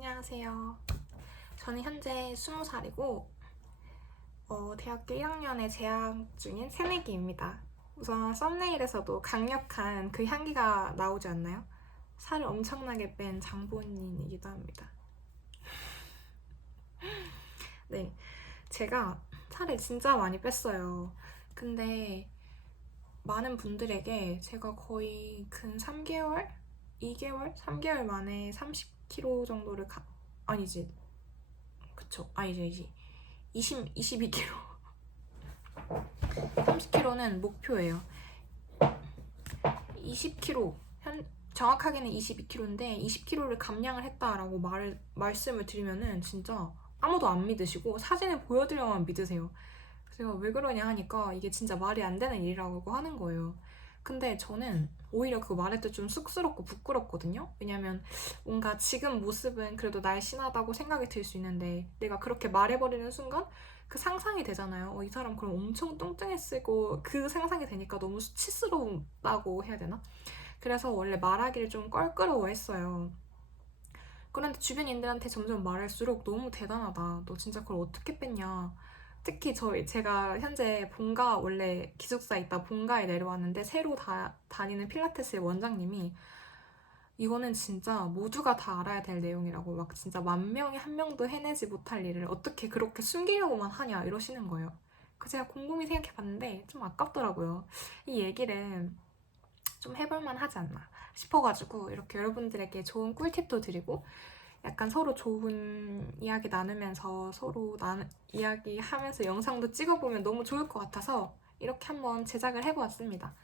안녕하세요. 저는 현재 20살이고 대학교 1학년에 재학 중인 새내기입니다. 우선 썸네일에서도 강력한 그 향기가 나오지 않나요? 살을 엄청나게 뺀 장본인이기도 합니다. 네, 제가 살을 진짜 많이 뺐어요. 근데 많은 분들에게 제가 거의 근 3개월? 2개월? 3개월 만에 30kg 정도를 아니지. 그쵸. 아니지. 22kg. 30kg는 목표예요. 20kg. 정확하게는 22kg인데 20kg를 감량을 했다라고 말씀을 드리면은 진짜 아무도 안 믿으시고 사진을 보여드려야만 믿으세요. 제가 왜 그러냐 하니까 이게 진짜 말이 안 되는 일이라고 하는 거예요. 근데 저는 오히려 그거 말할 때 좀 쑥스럽고 부끄럽거든요. 왜냐면 뭔가 지금 모습은 그래도 날씬하다고 생각이 들 수 있는데 내가 그렇게 말해버리는 순간 그 상상이 되잖아요. 이 사람 그럼 엄청 뚱뚱했을 거 그 상상이 되니까 너무 수치스럽다고 해야 되나? 그래서 원래 말하기를 좀 껄끄러워했어요. 그런데 주변인들한테 점점 말할수록 너무 대단하다. 너 진짜 그걸 어떻게 뺐냐. 특히 제가 현재 본가 원래 기숙사에 있다 본가에 내려왔는데 새로 다니는 필라테스의 원장님이 이거는 진짜 모두가 다 알아야 될 내용이라고 막 진짜 10,000명이 1명도 해내지 못할 일을 어떻게 그렇게 숨기려고만 하냐 이러시는 거예요. 그 제가 곰곰이 생각해봤는데 좀 아깝더라고요. 이 얘기를 좀 해볼만 하지 않나 싶어가지고 이렇게 여러분들에게 좋은 꿀팁도 드리고 약간 서로 좋은 이야기 나누면서 이야기하면서 영상도 찍어보면 너무 좋을 것 같아서 이렇게 한번 제작을 해보았습니다.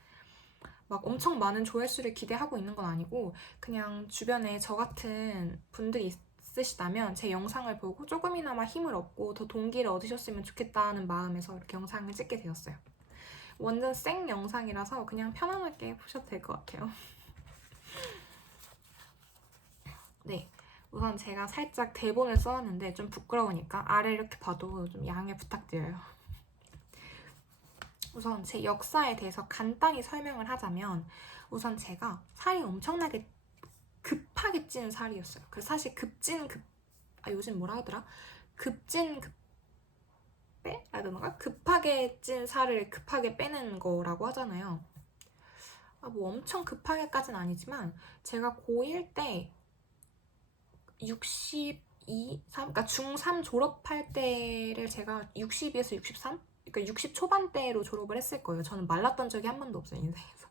막 엄청 많은 조회수를 기대하고 있는 건 아니고 그냥 주변에 저 같은 분들이 있으시다면 제 영상을 보고 조금이나마 힘을 얻고 더 동기를 얻으셨으면 좋겠다는 마음에서 이렇게 영상을 찍게 되었어요. 완전 생 영상이라서 그냥 편안하게 보셔도 될 것 같아요. 네, 우선 제가 살짝 대본을 써왔는데 좀 부끄러우니까 아래 이렇게 봐도 좀 양해 부탁드려요. 우선 제 역사에 대해서 간단히 설명을 하자면 우선 제가 살이 엄청나게 급하게 찐 살이었어요. 그래서 사실 요즘 뭐라 하더라? 라든가 급하게 찐 살을 급하게 빼는 거라고 하잖아요. 뭐 엄청 급하게까지는 아니지만 제가 고1 때 62, 3, 그러니까 중3 졸업할 때를 제가 62에서 63? 그러니까 60 초반대로 졸업을 했을 거예요. 저는 말랐던 적이 한 번도 없어요, 인생에서.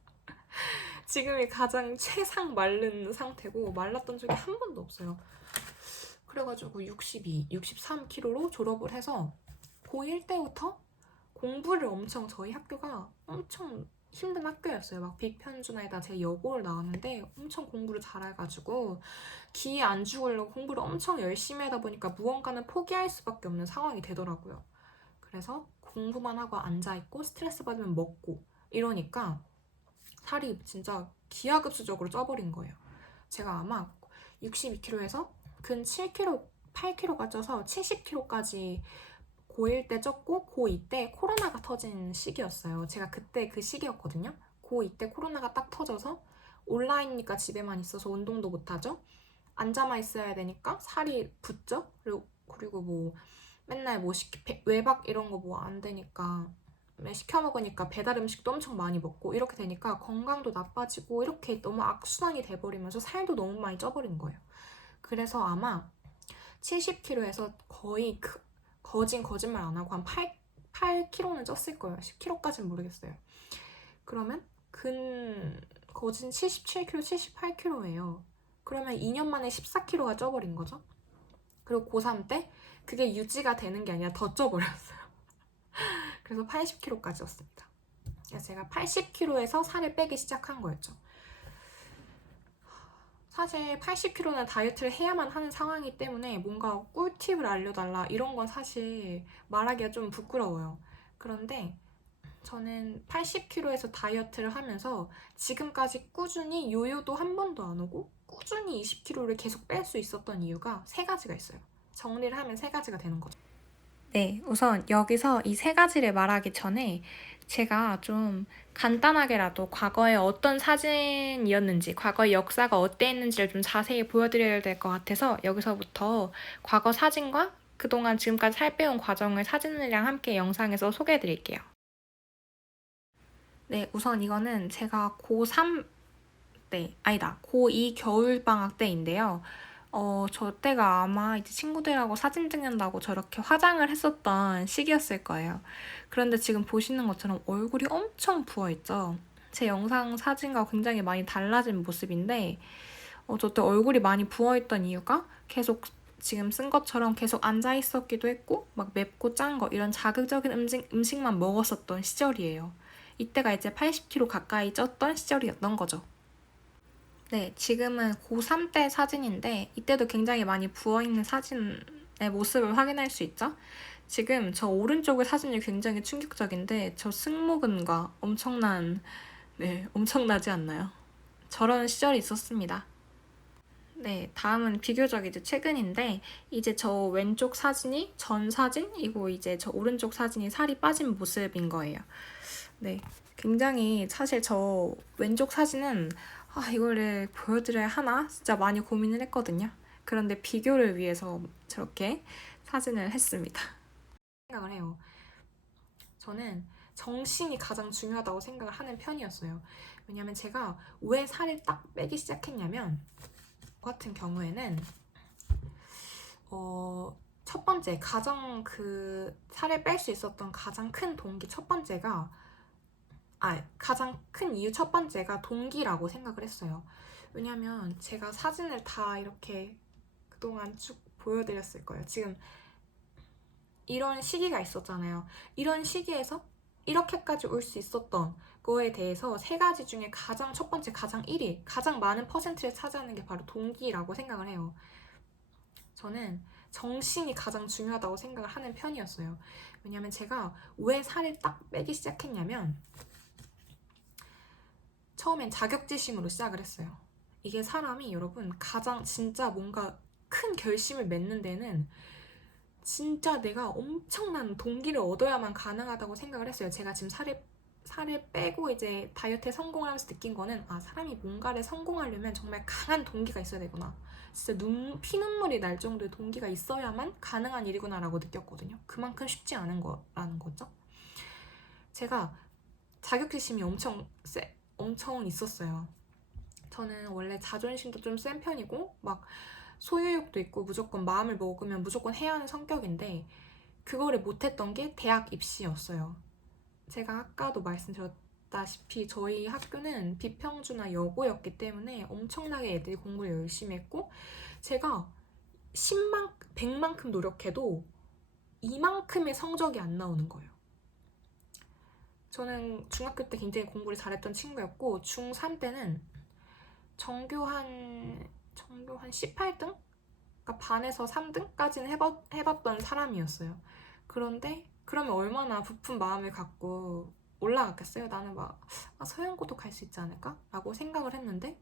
지금이 가장 최상 마른 상태고 말랐던 적이 한 번도 없어요. 그래가지고 63kg로 졸업을 해서 고1 때부터 공부를 저희 학교가 엄청 힘든 학교였어요. 막 빅편준에다 제 여고를 나왔는데 엄청 공부를 잘해가지고 기회 안 죽으려고 공부를 엄청 열심히 하다 보니까 무언가는 포기할 수밖에 없는 상황이 되더라고요. 그래서 공부만 하고 앉아있고 스트레스 받으면 먹고 이러니까 살이 진짜 기하급수적으로 쪄버린 거예요. 제가 아마 62kg에서 근 7kg, 8kg가 쪄서 70kg까지 고1 때 쪘고 고2 때 코로나가 터진 시기였어요. 제가 그때 그 시기였거든요. 고2 때 코로나가 딱 터져서 온라인이니까 집에만 있어서 운동도 못하죠. 앉아만 있어야 되니까 살이 붙죠. 그리고 뭐 맨날 뭐 외박 이런 거 뭐 안 되니까 시켜 먹으니까 배달 음식도 엄청 많이 먹고 이렇게 되니까 건강도 나빠지고 이렇게 너무 악순환이 돼버리면서 살도 너무 많이 쪄버린 거예요. 그래서 아마 70kg에서 거의 거짓말 안 하고 한 8kg는 쪘을 거예요. 10kg까지는 모르겠어요. 그러면 거진 77kg, 78kg예요. 그러면 2년 만에 14kg가 쪄버린 거죠. 그리고 고3 때 그게 유지가 되는 게 아니라 더 쪄버렸어요. 그래서 80kg까지 쪘습니다. 그래서 제가 80kg에서 살을 빼기 시작한 거였죠. 사실 80kg는 다이어트를 해야만 하는 상황이기 때문에 뭔가 꿀팁을 알려달라 이런 건 사실 말하기가 좀 부끄러워요. 그런데 저는 80kg에서 다이어트를 하면서 지금까지 꾸준히 요요도 한 번도 안 오고 꾸준히 20kg를 계속 뺄 수 있었던 이유가 세 가지가 있어요. 정리를 하면 세 가지가 되는 거죠. 네, 우선 여기서 이 세 가지를 말하기 전에 제가 좀 간단하게라도 과거에 어떤 사진이었는지, 과거의 역사가 어땠는지를 좀 자세히 보여드려야 될 것 같아서 여기서부터 과거 사진과 그동안 지금까지 살펴온 과정을 사진이랑 함께 영상에서 소개해드릴게요. 네, 우선 이거는 제가 고3 때, 아니다, 고2 겨울방학 때인데요. 저 때가 아마 이제 친구들하고 사진 찍는다고 저렇게 화장을 했었던 시기였을 거예요. 그런데 지금 보시는 것처럼 얼굴이 엄청 부어있죠? 제 영상 사진과 굉장히 많이 달라진 모습인데, 저 때 얼굴이 많이 부어있던 이유가 계속 지금 쓴 것처럼 계속 앉아있었기도 했고, 막 맵고 짠 거, 이런 자극적인 음식만 먹었었던 시절이에요. 이때가 이제 80kg 가까이 쪘던 시절이었던 거죠. 네, 지금은 고3 때 사진인데 이때도 굉장히 많이 부어있는 사진의 모습을 확인할 수 있죠? 지금 저 오른쪽의 사진이 굉장히 충격적인데 저 승모근과 엄청나지 않나요? 저런 시절이 있었습니다. 네, 다음은 비교적 이제 최근인데 이제 저 왼쪽 사진이 전 사진이고 이제 저 오른쪽 사진이 살이 빠진 모습인 거예요. 네, 굉장히 사실 저 왼쪽 사진은 이거를 보여드려야 하나? 진짜 많이 고민을 했거든요. 그런데 비교를 위해서 저렇게 사진을 했습니다. 생각을 해요. 저는 정신이 가장 중요하다고 생각을 하는 편이었어요. 왜냐면 제가 왜 살을 딱 빼기 시작했냐면 저 같은 경우에는 첫 번째 가장 그 살을 뺄 수 있었던 가장 큰 동기 첫 번째가 가장 큰 이유 첫 번째가 동기라고 생각을 했어요. 왜냐면 제가 사진을 다 이렇게 그동안 쭉 보여드렸을 거예요. 지금 이런 시기가 있었잖아요. 이런 시기에서 이렇게까지 올 수 있었던 거에 대해서 세 가지 중에 가장 첫 번째, 가장 1위, 가장 많은 퍼센트를 차지하는 게 바로 동기라고 생각을 해요. 저는 정신이 가장 중요하다고 생각을 하는 편이었어요. 왜냐면 제가 왜 살을 딱 빼기 시작했냐면 처음엔 자격지심으로 시작을 했어요. 이게 사람이 여러분 가장 진짜 뭔가 큰 결심을 맺는 데는 진짜 내가 엄청난 동기를 얻어야만 가능하다고 생각을 했어요. 제가 지금 살을 빼고 이제 다이어트에 성공을 하면서 느낀 거는 사람이 뭔가를 성공하려면 정말 강한 동기가 있어야 되구나. 진짜 피눈물이 날 정도의 동기가 있어야만 가능한 일이구나 라고 느꼈거든요. 그만큼 쉽지 않은 거라는 거죠. 제가 자격지심이 엄청 있었어요. 저는 원래 자존심도 좀 센 편이고 막 소유욕도 있고 무조건 마음을 먹으면 무조건 해야 하는 성격인데 그거를 못했던 게 대학 입시였어요. 제가 아까도 말씀드렸다시피 저희 학교는 비평준화 여고였기 때문에 엄청나게 애들이 공부를 열심히 했고 제가 100만큼 노력해도 이만큼의 성적이 안 나오는 거예요. 저는 중학교 때 굉장히 공부를 잘했던 친구였고 중3 때는 전교 한 18등? 그러니까 반에서 3등까지는 해봤던 사람이었어요. 그런데 그러면 얼마나 부푼 마음을 갖고 올라갔겠어요? 나는 서영고도 갈 수 있지 않을까? 라고 생각을 했는데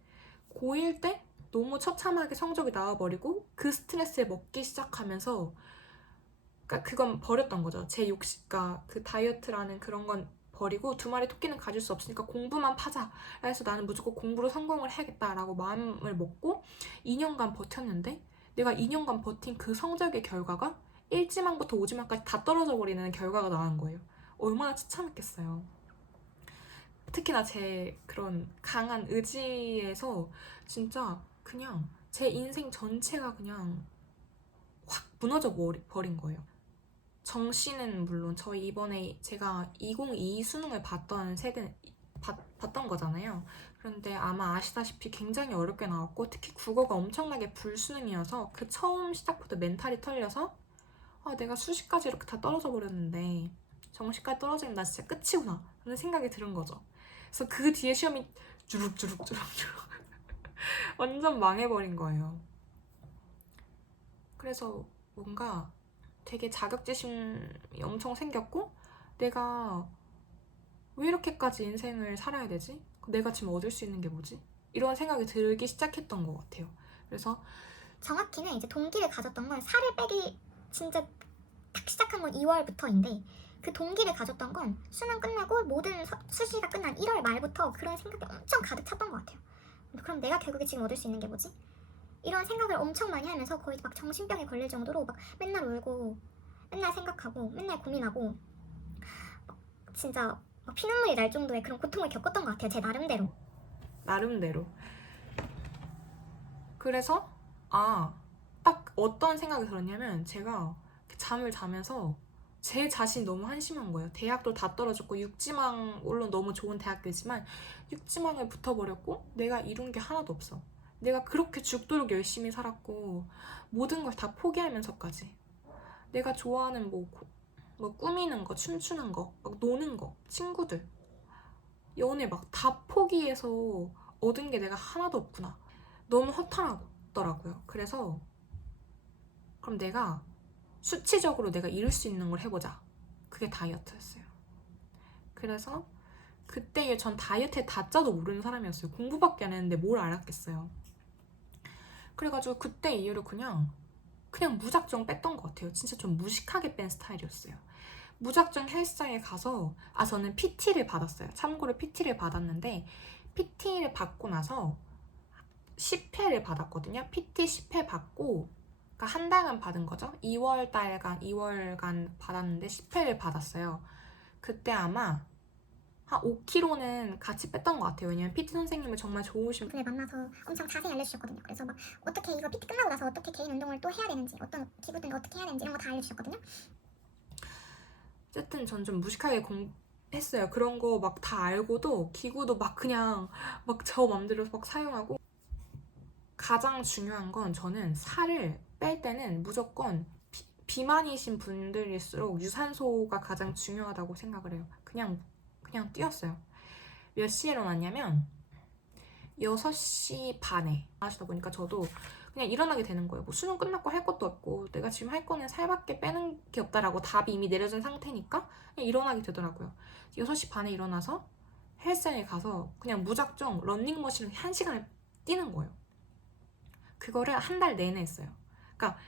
고1 때 너무 처참하게 성적이 나와버리고 그 스트레스에 먹기 시작하면서 그러니까 그건 버렸던 거죠. 제 욕심, 그러니까 그 다이어트라는 그런 건 버리고 두 마리 토끼는 가질 수 없으니까 공부만 파자. 그래서 나는 무조건 공부로 성공을 해야겠다라고 마음을 먹고 2년간 버텼는데 내가 2년간 버틴 그 성적의 결과가 1지망부터 5지망까지 다 떨어져 버리는 결과가 나온 거예요. 얼마나 처참했겠어요. 특히나 제 그런 강한 의지에서 진짜 그냥 제 인생 전체가 그냥 확 무너져 버린 거예요. 정시는 물론 저희 이번에 제가 2022 수능을 봤던 거잖아요. 그런데 아마 아시다시피 굉장히 어렵게 나왔고 특히 국어가 엄청나게 불수능이어서 그 처음 시작부터 멘탈이 털려서 내가 수시까지 이렇게 다 떨어져 버렸는데 정시까지 떨어지면 나 진짜 끝이구나 라는 생각이 드는 거죠. 그래서 그 뒤에 시험이 주룩주룩 완전 망해버린 거예요. 그래서 뭔가 되게 자격지심이 엄청 생겼고 내가 왜 이렇게까지 인생을 살아야 되지? 내가 지금 얻을 수 있는 게 뭐지? 이런 생각이 들기 시작했던 것 같아요. 그래서 정확히는 이제 동기를 가졌던 건 살을 빼기 진짜 딱 시작한 건 2월부터인데 그 동기를 가졌던 건 수능 끝나고 모든 수시가 끝난 1월 말부터 그런 생각이 엄청 가득 찼던 것 같아요. 그럼 내가 결국에 지금 얻을 수 있는 게 뭐지? 이런 생각을 엄청 많이 하면서 거의 막 정신병에 걸릴 정도로 막 맨날 울고 맨날 생각하고 맨날 고민하고 진짜 막 피눈물이 날 정도의 그런 고통을 겪었던 것 같아요. 제 나름대로. 그래서 딱 어떤 생각이 들었냐면 제가 잠을 자면서 제 자신이 너무 한심한 거예요. 대학도 다 떨어졌고 육지망 물론 너무 좋은 대학교지만 육지망을 붙어버렸고 내가 이룬 게 하나도 없어. 내가 그렇게 죽도록 열심히 살았고 모든 걸 다 포기하면서까지 내가 좋아하는 뭐 꾸미는 거, 춤추는 거, 막 노는 거, 친구들, 연애 막 다 포기해서 얻은 게 내가 하나도 없구나. 너무 허탈하더라고요. 그래서 그럼 내가 수치적으로 내가 이룰 수 있는 걸 해보자. 그게 다이어트였어요. 그래서 그때 전 다이어트의 다자도 모르는 사람이었어요. 공부밖에 안 했는데 뭘 알았겠어요. 그래가지고 그때 이후로 그냥 무작정 뺐던 것 같아요. 진짜 좀 무식하게 뺀 스타일이었어요. 무작정 헬스장에 가서 저는 PT를 받았어요. 참고로 PT를 받았는데 PT를 받고 나서 10회를 받았거든요. PT 10회 받고 그러니까 한 달간 받은 거죠. 2월간 받았는데 10회를 받았어요. 그때 아마 한 5kg는 같이 뺐던 것 같아요. 왜냐면 PT 선생님을 정말 좋으신 분을 만나서 엄청 자세히 알려주셨거든요. 그래서 막 어떻게 이거 PT 끝나고 나서 어떻게 개인 운동을 또 해야 되는지 어떤 기구들을 어떻게 해야 되는지 이런 거 다 알려주셨거든요. 어쨌든 전 좀 무식하게 공했어요. 그런 거 막 다 알고도 기구도 막 그냥 막 저 맘대로 막 사용하고 가장 중요한 건 저는 살을 뺄 때는 무조건 비만이신 분들일수록 유산소가 가장 중요하다고 생각을 해요. 그냥 뛰었어요. 몇 시에 일어났냐면 6시 반에 하시다 보니까 저도 그냥 일어나게 되는 거예요. 뭐 수능 끝났고 할 것도 없고 내가 지금 할 거는 살밖에 빼는 게 없다라고 답이 이미 내려진 상태니까 그냥 일어나게 되더라고요. 6시 반에 일어나서 헬스장에 가서 그냥 무작정 런닝머신을 1시간을 뛰는 거예요. 그거를 한 달 내내 했어요. 그러니까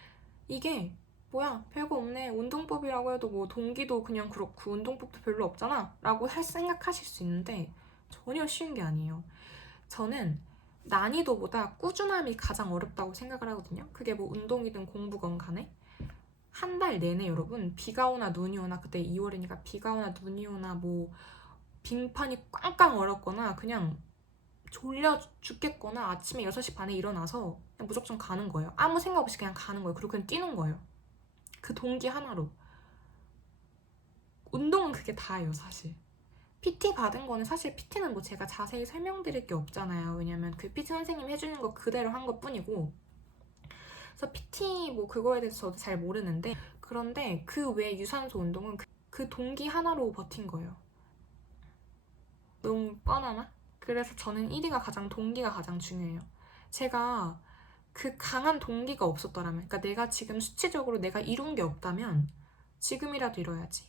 이게 뭐야 별거 없네, 운동법이라고 해도 뭐 동기도 그냥 그렇고 운동법도 별로 없잖아 라고 생각하실 수 있는데 전혀 쉬운 게 아니에요. 저는 난이도보다 꾸준함이 가장 어렵다고 생각을 하거든요. 그게 뭐 운동이든 공부건 간에 한 달 내내 여러분 비가 오나 눈이 오나, 그때 2월이니까 비가 오나 눈이 오나 뭐 빙판이 꽝꽝 얼었거나 그냥 졸려 죽겠거나 아침에 6시 반에 일어나서 그냥 무조건 가는 거예요. 아무 생각 없이 그냥 가는 거예요. 그리고 그냥 뛰는 거예요. 그 동기 하나로. 운동은 그게 다예요, 사실. PT 받은 거는 사실 PT는 뭐 제가 자세히 설명드릴 게 없잖아요. 왜냐면 그 PT 선생님 해주는 거 그대로 한 것 뿐이고. 그래서 PT 뭐 그거에 대해서 저도 잘 모르는데, 그런데 그 외 유산소 운동은 그 동기 하나로 버틴 거예요. 너무 뻔하나? 그래서 저는 1위가 동기가 가장 중요해요. 제가 그 강한 동기가 없었더라면, 그러니까 내가 지금 수치적으로 내가 이룬 게 없다면 지금이라도 이뤄야지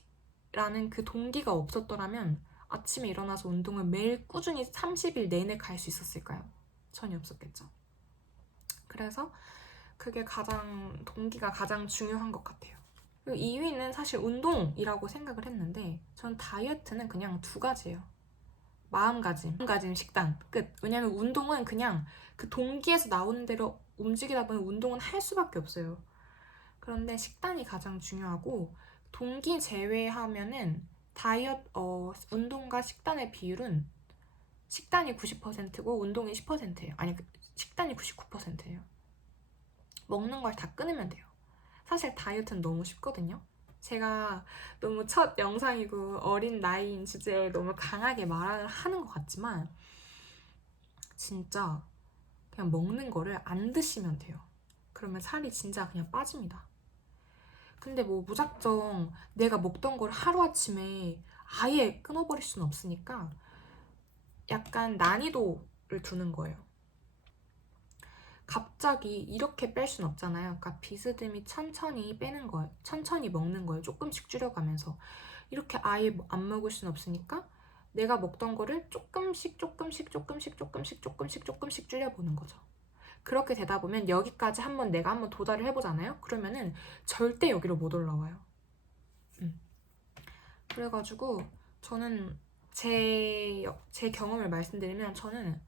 라는 그 동기가 없었더라면 아침에 일어나서 운동을 매일 꾸준히 30일 내내 갈 수 있었을까요? 전혀 없었겠죠. 그래서 그게 동기가 가장 중요한 것 같아요. 그리고 2위는 사실 운동이라고 생각을 했는데 전 다이어트는 그냥 두 가지예요. 마음가짐, 식단, 끝. 왜냐면 운동은 그냥 그 동기에서 나오는 대로 움직이다 보면 운동은 할 수밖에 없어요. 그런데 식단이 가장 중요하고, 동기 제외하면은 운동과 식단의 비율은 식단이 90%고 운동이 10%예요. 아니, 식단이 99%예요. 먹는 걸 다 끊으면 돼요. 사실 다이어트는 너무 쉽거든요. 제가 너무 첫 영상이고 어린 나이인 주제에 너무 강하게 말을 하는 것 같지만 진짜 그냥 먹는 거를 안 드시면 돼요. 그러면 살이 진짜 그냥 빠집니다. 근데 뭐 무작정 내가 먹던 걸 하루아침에 아예 끊어버릴 수는 없으니까 약간 난이도를 두는 거예요. 갑자기 이렇게 뺄 순 없잖아요. 그러니까 비스듬히 천천히 빼는 거예요. 천천히 먹는 거예요. 조금씩 줄여가면서. 이렇게 아예 안 먹을 순 없으니까 내가 먹던 거를 조금씩 줄여보는 거죠. 그렇게 되다 보면 여기까지 내가 한번 도달을 해보잖아요. 그러면은 절대 여기로 못 올라와요. 그래가지고 저는 제 경험을 말씀드리면 저는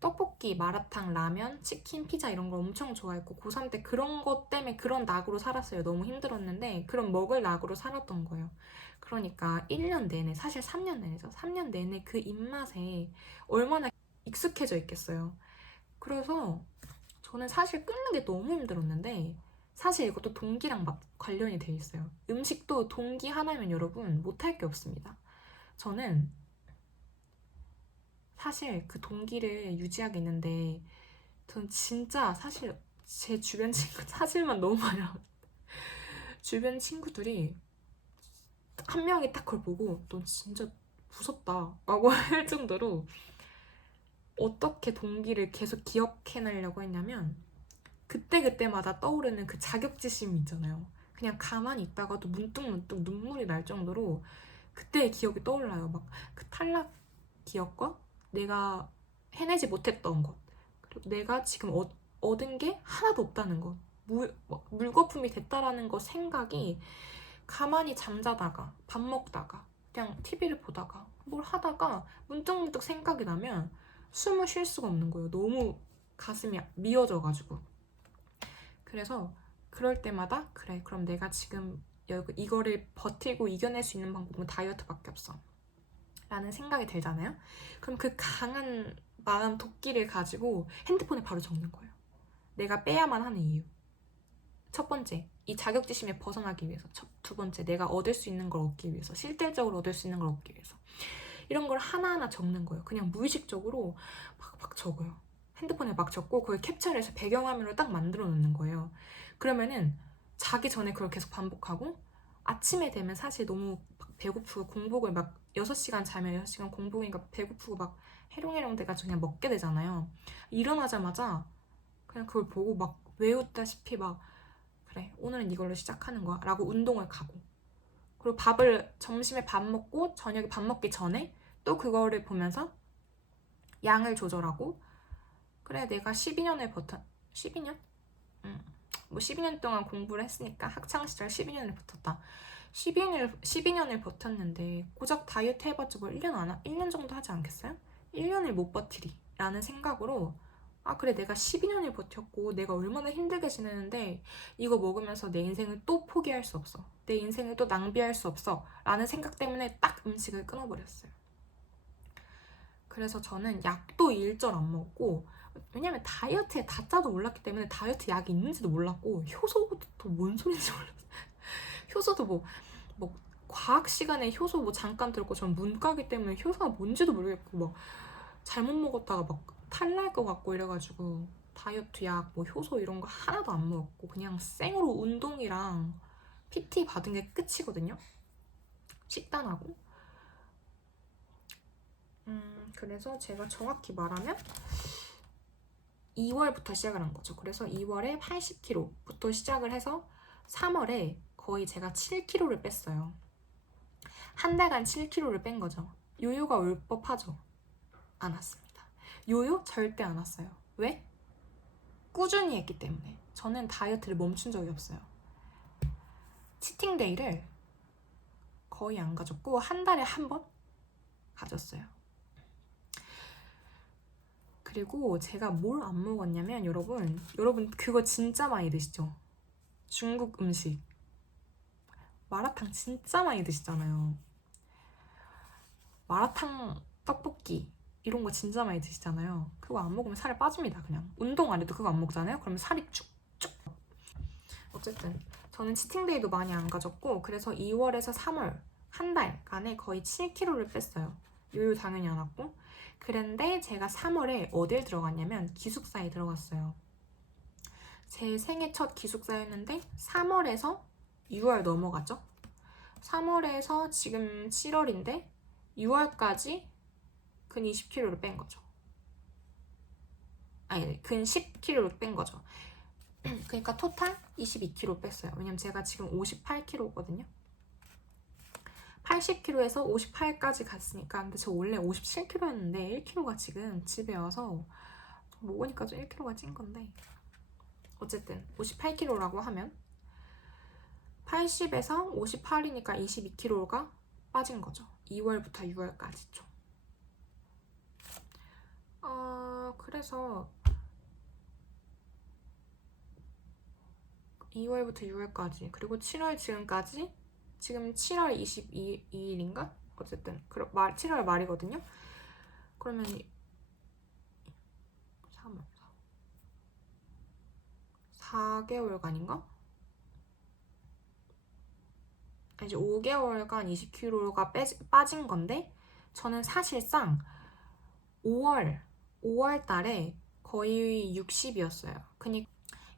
떡볶이, 마라탕, 라면, 치킨, 피자 이런 걸 엄청 좋아했고 고3 때 그런 것 때문에 그런 낙으로 살았어요. 너무 힘들었는데 그런 먹을 낙으로 살았던 거예요. 그러니까 1년 내내, 사실 3년 내내죠. 3년 내내 그 입맛에 얼마나 익숙해져 있겠어요. 그래서 저는 사실 끊는 게 너무 힘들었는데 사실 이것도 동기랑 막 관련이 돼 있어요. 음식도 동기 하나면 여러분 못할 게 없습니다. 저는 사실 그 동기를 유지하겠는데 전 진짜 사실 제 주변 친구 사실만 너무 많이 나와요. 주변 친구들이 한 명이 딱 그걸 보고 넌 진짜 무섭다 라고 할 정도로 어떻게 동기를 계속 기억해내려고 했냐면 그때그때마다 떠오르는 그 자격지심이 있잖아요. 그냥 가만히 있다가도 문득문득 눈물이 날 정도로 그때의 기억이 떠올라요. 막 그 탈락 기억과 내가 해내지 못했던 것, 그리고 내가 지금 얻은 게 하나도 없다는 것, 물거품이 됐다라는 것 생각이 가만히 잠자다가 밥 먹다가 그냥 TV를 보다가 뭘 하다가 문득문득 생각이 나면 숨을 쉴 수가 없는 거예요. 너무 가슴이 미어져가지고. 그래서 그럴 때마다 그래 그럼 내가 지금 이거를 버티고 이겨낼 수 있는 방법은 다이어트밖에 없어 라는 생각이 들잖아요. 그럼 그 강한 마음 도끼를 가지고 핸드폰에 바로 적는 거예요. 내가 빼야만 하는 이유. 첫 번째, 이 자격지심에 벗어나기 위해서. 두 번째, 내가 얻을 수 있는 걸 얻기 위해서. 실질적으로 얻을 수 있는 걸 얻기 위해서. 이런 걸 하나하나 적는 거예요. 그냥 무의식적으로 막 적어요. 핸드폰에 막 적고 그걸 캡처를 해서 배경화면으로 딱 만들어 놓는 거예요. 그러면은 자기 전에 그걸 계속 반복하고 아침에 되면 사실 너무 배고프고 공복을 막 6시간 자면 6시간 공복이니까 배고프고 막 해롱해롱 돼가지고 그냥 먹게 되잖아요. 일어나자마자 그냥 그걸 보고 막 외웠다시피 막 그래 오늘은 이걸로 시작하는 거야 라고 운동을 가고 그리고 점심에 밥 먹고 저녁에 밥 먹기 전에 또 그거를 보면서 양을 조절하고 그래 내가 12년? 뭐 12년 동안 공부를 했으니까 학창시절 12년을 버텼다. 12년을 버텼는데 고작 다이어트 해봤자 뭐 1년 정도 하지 않겠어요? 1년을 못 버티리 라는 생각으로 아 그래 내가 12년을 버텼고 내가 얼마나 힘들게 지내는데 이거 먹으면서 내 인생을 또 포기할 수 없어. 내 인생을 또 낭비할 수 없어 라는 생각 때문에 딱 음식을 끊어버렸어요. 그래서 저는 약도 일절 안 먹고 왜냐면 다이어트에 다짜도 몰랐기 때문에 다이어트 약이 있는지도 몰랐고 효소도 뭔 소리인지 몰랐어요. 효소도 뭐 과학 시간에 효소 뭐 잠깐 들었고 전 문과기 때문에 효소가 뭔지도 모르겠고 막 잘못 먹었다가 막 탈날 것 같고 이래가지고 다이어트 약 뭐 효소 이런 거 하나도 안 먹었고 그냥 생으로 운동이랑 PT 받은 게 끝이거든요. 식단하고 그래서 제가 정확히 말하면 2월부터 시작을 한 거죠. 그래서 2월에 80kg부터 시작을 해서 3월에 거의 제가 7kg를 뺐어요. 한 달간 7kg를 뺀 거죠. 요요가 올 법하죠? 안 왔습니다. 요요 절대 안 왔어요. 왜? 꾸준히 했기 때문에. 저는 다이어트를 멈춘 적이 없어요. 치팅데이를 거의 안 가졌고 한 달에 한 번 가졌어요. 그리고 제가 뭘 안 먹었냐면 여러분 그거 진짜 많이 드시죠? 중국 음식 마라탕 진짜 많이 드시잖아요. 마라탕, 떡볶이 이런 거 진짜 많이 드시잖아요. 그거 안 먹으면 살이 빠집니다. 그냥 운동 안 해도 그거 안 먹잖아요. 그러면 살이 쭉쭉. 어쨌든 저는 치팅데이도 많이 안 가졌고 그래서 2월에서 3월 한 달간에 거의 7kg를 뺐어요. 요요 당연히 안 왔고 그런데 제가 3월에 어딜 들어갔냐면 기숙사에 들어갔어요. 제 생애 첫 기숙사였는데 3월에서 6월 넘어가죠. 3월에서 지금 7월인데 6월까지 근 20kg를 뺀 거죠. 아니 근 10kg를 뺀 거죠. 그러니까 토탈 22kg 뺐어요. 왜냐면 제가 지금 58kg거든요. 80kg에서 58까지 갔으니까 근데 저 원래 57kg였는데 1kg가 지금 집에 와서 먹으니까 좀 1kg가 찐 건데 어쨌든 58kg라고 하면 80에서 58이니까 22kg가 빠진 거죠. 2월부터 6월까지 총. 그래서 2월부터 6월까지 그리고 7월 지금까지 지금 7월 22일인가? 어쨌든 7월 말이거든요. 그러면 3월 4개월간인가? 이제 5개월간 20kg가 빠진 건데 저는 사실상 5월 달에 거의 60이었어요. 그니까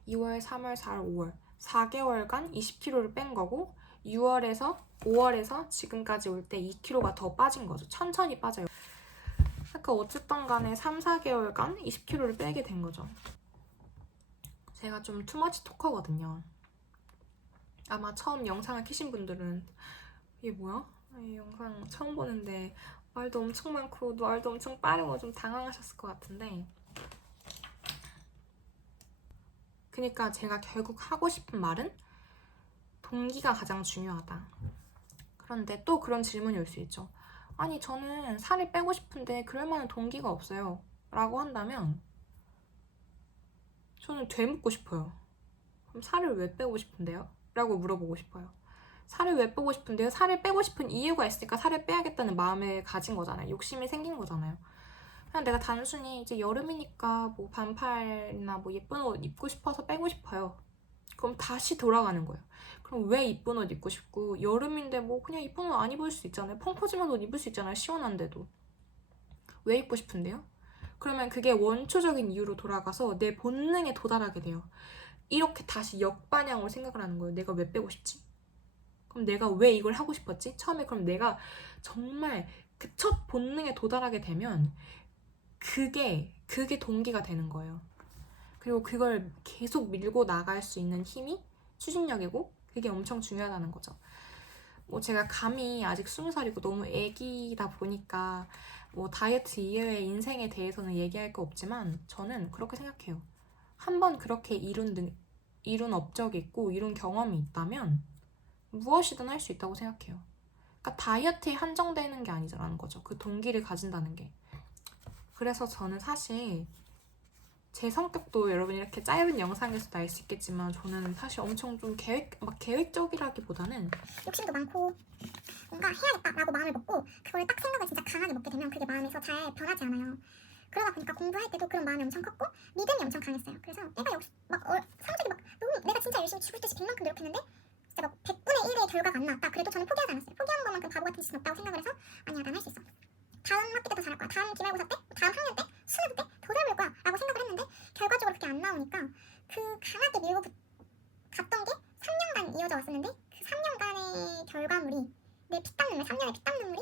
2월, 3월, 4월, 5월 4개월간 20kg를 뺀 거고 5월에서 지금까지 올 때 2kg가 더 빠진 거죠. 천천히 빠져요. 그러니까 어쨌든 간에 3, 4개월간 20kg를 빼게 된 거죠. 제가 좀 투머치 토커거든요. 아마 처음 영상을 키신 분들은 이게 뭐야? 이 영상 처음 보는데 말도 엄청 많고 말도 엄청 빠르고 좀 당황하셨을 것 같은데 그러니까 제가 결국 하고 싶은 말은 동기가 가장 중요하다. 그런데 또 그런 질문이 올 수 있죠. 아니 저는 살을 빼고 싶은데 그럴 만한 동기가 없어요 라고 한다면 저는 되묻고 싶어요. 그럼 살을 왜 빼고 싶은데요? 라고 물어보고 싶어요. 살을 왜 빼고 싶은데요? 살을 빼고 싶은 이유가 있으니까 살을 빼야겠다는 마음을 가진 거잖아요. 욕심이 생긴 거잖아요. 그냥 내가 단순히 이제 여름이니까 뭐 반팔이나 뭐 예쁜 옷 입고 싶어서 빼고 싶어요. 그럼 다시 돌아가는 거예요. 그럼 왜 이쁜 옷 입고 싶고 여름인데 뭐 그냥 이쁜 옷 안 입을 수 있잖아요. 펑 퍼지는 옷 입을 수 있잖아요. 시원한데도. 왜 입고 싶은데요? 그러면 그게 원초적인 이유로 돌아가서 내 본능에 도달하게 돼요. 이렇게 다시 역반향으로 생각을 하는 거예요. 내가 왜 빼고 싶지? 그럼 내가 왜 이걸 하고 싶었지? 처음에 그럼 내가 정말 그 첫 본능에 도달하게 되면 그게 동기가 되는 거예요. 그리고 그걸 계속 밀고 나갈 수 있는 힘이 추진력이고 그게 엄청 중요하다는 거죠. 뭐 제가 감히 아직 20살이고 너무 애기다 보니까 뭐 다이어트 이외의 인생에 대해서는 얘기할 거 없지만 저는 그렇게 생각해요. 한번 그렇게 이룬 업적이 있고 이룬 경험이 있다면 무엇이든 할 수 있다고 생각해요. 그러니까 다이어트에 한정되는 게 아니라는 거죠. 그 동기를 가진다는 게. 그래서 저는 사실 제 성격도 여러분 이렇게 짧은 영상에서도 알 수 있겠지만 저는 사실 엄청 좀 계획적이라기보다는 욕심도 많고 뭔가 해야겠다라고 마음을 먹고 그걸 딱 생각을 진짜 강하게 먹게 되면 그게 마음에서 잘 변하지 않아요. 그러다 보니까 공부할 때도 그런 마음이 엄청 컸고 믿음이 엄청 강했어요. 그래서 내가 역시 성적이 막 너무 내가 진짜 열심히 죽을 듯이 100만큼 노력했는데 진짜 막 100분의 1의 결과가 안 나왔다. 그래도 저는 포기하지 않았어요. 포기하는 것만큼 바보 같은 짓은 없다고 생각을 해서 아니야 난 할 수 있어. 다음 학기 때도 잘할 거야. 다음 기말고사 때, 다음 학년 때, 수능 때 더 잘 볼 거야 라고 생각을 했는데 결과적으로 그렇게 안 나오니까 그 강하게 밀고 갔던 게 3년간 이어져 왔었는데 그 3년간의 결과물이 내 피땀 눈물, 3년의 피땀 눈물이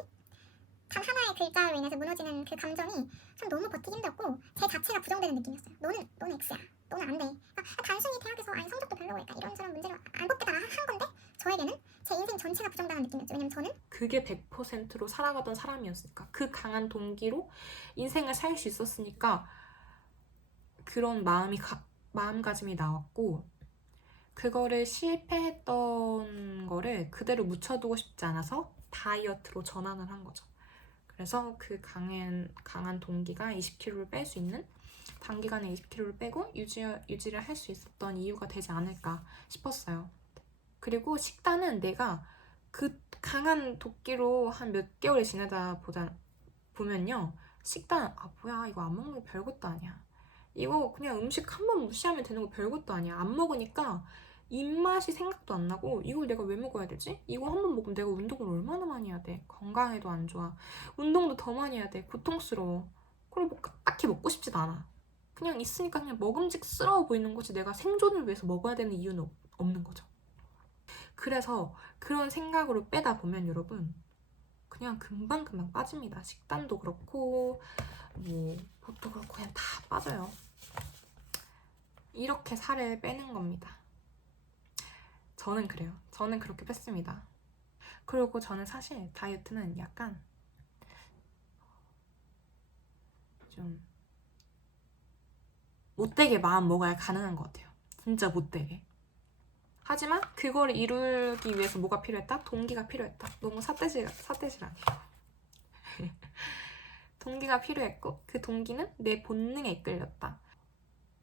단 하나의 글자로 인해서 무너지는 그 감정이 참 너무 버티기 힘들었고 제 자체가 부정되는 느낌이었어요. 너는 X야. 너는 안 돼. 그러니까 단순히 대학에서 아니 성적도 별로고 약간 이런저런 문제를 안 뽑겠다가 한 건데 저에게는 제 인생 전체가 부정당한 느낌이었죠. 왜냐면 저는 그게 100%로 살아가던 사람이었으니까 그 강한 동기로 인생을 살 수 있었으니까 그런 마음가짐이 나왔고 그거를 실패했던 거를 그대로 묻혀두고 싶지 않아서 다이어트로 전환을 한 거죠. 그래서 그 강한 동기가 20kg를 뺄 수 있는 단기간에 20kg를 빼고 유지를 할 수 있었던 이유가 되지 않을까 싶었어요. 그리고 식단은 내가 그 강한 도끼로 한 몇 개월을 지내다 보면요. 식단, 뭐야, 이거 안 먹는 거 별것도 아니야. 이거 그냥 음식 한 번 무시하면 되는 거 별것도 아니야. 안 먹으니까 입맛이 생각도 안 나고 이걸 내가 왜 먹어야 되지? 이거 한 번 먹으면 내가 운동을 얼마나 많이 해야 돼? 건강에도 안 좋아. 운동도 더 많이 해야 돼. 고통스러워. 그리고 뭐 딱히 먹고 싶지도 않아. 그냥 있으니까 그냥 먹음직스러워 보이는 거지 내가 생존을 위해서 먹어야 되는 이유는 없는 거죠. 그래서 그런 생각으로 빼다 보면 여러분 그냥 금방금방 빠집니다. 식단도 그렇고 뭐 뭣도 그렇고 그냥 다 빠져요. 이렇게 살을 빼는 겁니다. 저는 그래요. 저는 그렇게 뺐습니다. 그리고 저는 사실 다이어트는 약간 좀 못되게 마음 먹어야 가능한 것 같아요. 진짜 못되게. 하지만 그거를 이루기 위해서 뭐가 필요했다? 동기가 필요했다. 너무 삿대질 아니에요. 동기가 필요했고 그 동기는 내 본능에 이끌렸다.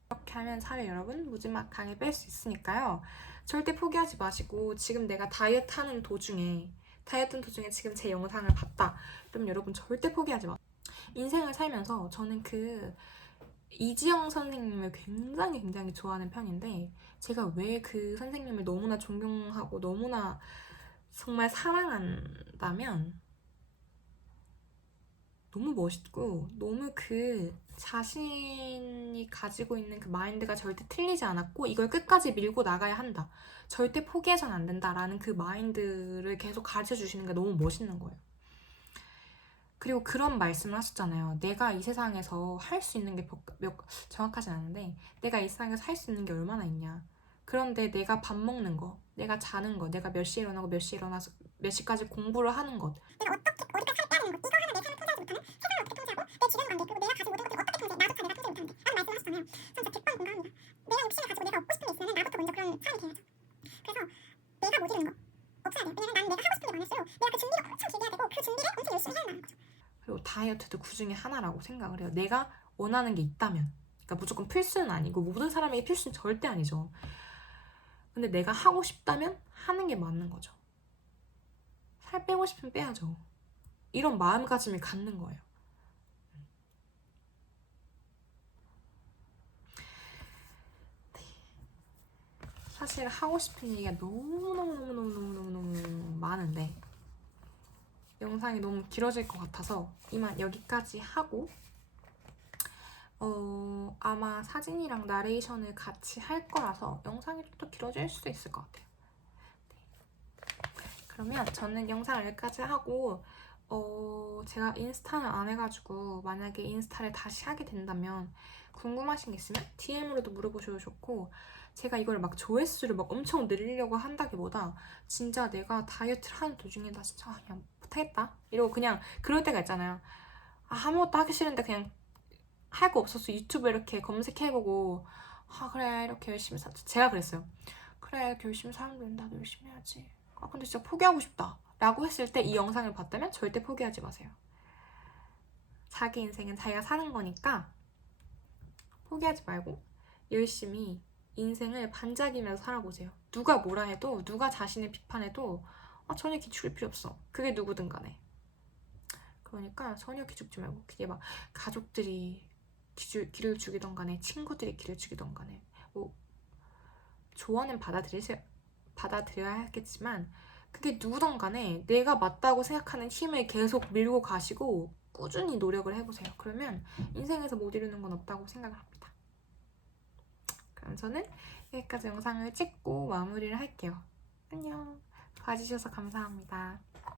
이렇게 하면 살을 여러분 무지막하게 뺄 수 있으니까요. 절대 포기하지 마시고 지금 내가 다이어트 하는 도중에 지금 제 영상을 봤다. 그럼 여러분 절대 포기하지 마세요. 인생을 살면서 저는 그 이지영 선생님을 굉장히 좋아하는 편인데 제가 왜 그 선생님을 너무나 존경하고 너무나 정말 사랑한다면 너무 멋있고 너무 그 자신이 가지고 있는 그 마인드가 절대 틀리지 않았고 이걸 끝까지 밀고 나가야 한다. 절대 포기해서는 안 된다라는 그 마인드를 계속 가르쳐 주시는 게 너무 멋있는 거예요. 그리고 그런 말씀을 하셨잖아요. 내가 이 세상에서 할 수 있는 게 정확하진 않은데 내가 이 세상에서 할 수 있는 게 얼마나 있냐. 그런데 내가 밥 먹는 거, 내가 자는 거, 내가 몇 시에 일어나고 몇 시에 일어나서 몇 시까지 공부를 하는 것 내가 어떻게 어디까지 살 빼야 되는 것, 이거 하나 내 삶을 통제하지 못하면 세상을 어떻게 통제하고 내 주변 관계 그리고 내가 가지고 모든 것들을 어떻게 통제해, 나조차 내가 통제 못하는데 라는 말씀을 하셨잖아요. 전 진짜 100번 공감합니다. 내가 욕심을 가지고 내가 얻고 싶은 게 있으면 나부터 먼저 그런 사람이 돼야죠. 그래서 내가 못 이루는 거 없어야 돼요. 왜냐면 나는 내가 하고 싶은 게 많을수록 내가 그 준비를 엄청 길게 해야 되고 그 준비를 엄청 열심히 해야 한다는 거죠. 그리고 다이어트도 그 중에 하나라고 생각을 해요. 내가 원하는 게 있다면. 그러니까 무조건 필수는 아니고 모든 사람에게 필수는 절대 아니죠. 근데 내가 하고 싶다면 하는 게 맞는 거죠. 살 빼고 싶으면 빼야죠. 이런 마음가짐을 갖는 거예요. 네. 사실 하고 싶은 얘기가 너무너무 많은데 영상이 너무 길어질 것 같아서 이만 여기까지 하고 아마 사진이랑 나레이션을 같이 할 거라서 영상이 좀 더 길어질 수도 있을 것 같아요. 네. 그러면 저는 영상을 여기까지 하고 제가 인스타를 안 해가지고 만약에 인스타를 다시 하게 된다면 궁금하신 게 있으면 DM으로도 물어보셔도 좋고 제가 이걸 막 조회수를 막 엄청 늘리려고 한다기보다 진짜 내가 다이어트를 하는 도중에 나 진짜 그냥 못하겠다 이러고 그냥 그럴 때가 있잖아요. 아무것도 하기 싫은데 그냥 할 거 없어서 유튜브 이렇게 검색해보고 그래 이렇게 열심히 제가 그랬어요. 그래 이렇게 열심히 사는 나도 열심히 해야지. 근데 진짜 포기하고 싶다 라고 했을 때 이 영상을 봤다면 절대 포기하지 마세요. 자기 인생은 자기가 사는 거니까 포기하지 말고 열심히 인생을 반짝이면서 살아보세요. 누가 뭐라 해도 누가 자신을 비판해도 전혀 기죽을 필요 없어. 그게 누구든 간에. 그러니까 전혀 기죽지 말고 그게 막 가족들이 기를 죽이던 간에 친구들이 기를 죽이던 간에 뭐 조언은 받아들여야 하겠지만 그게 누구든 간에 내가 맞다고 생각하는 힘을 계속 밀고 가시고 꾸준히 노력을 해보세요. 그러면 인생에서 못 이루는 건 없다고 생각을 합니다. 그럼 저는 여기까지 영상을 찍고 마무리를 할게요. 안녕. 봐주셔서 감사합니다.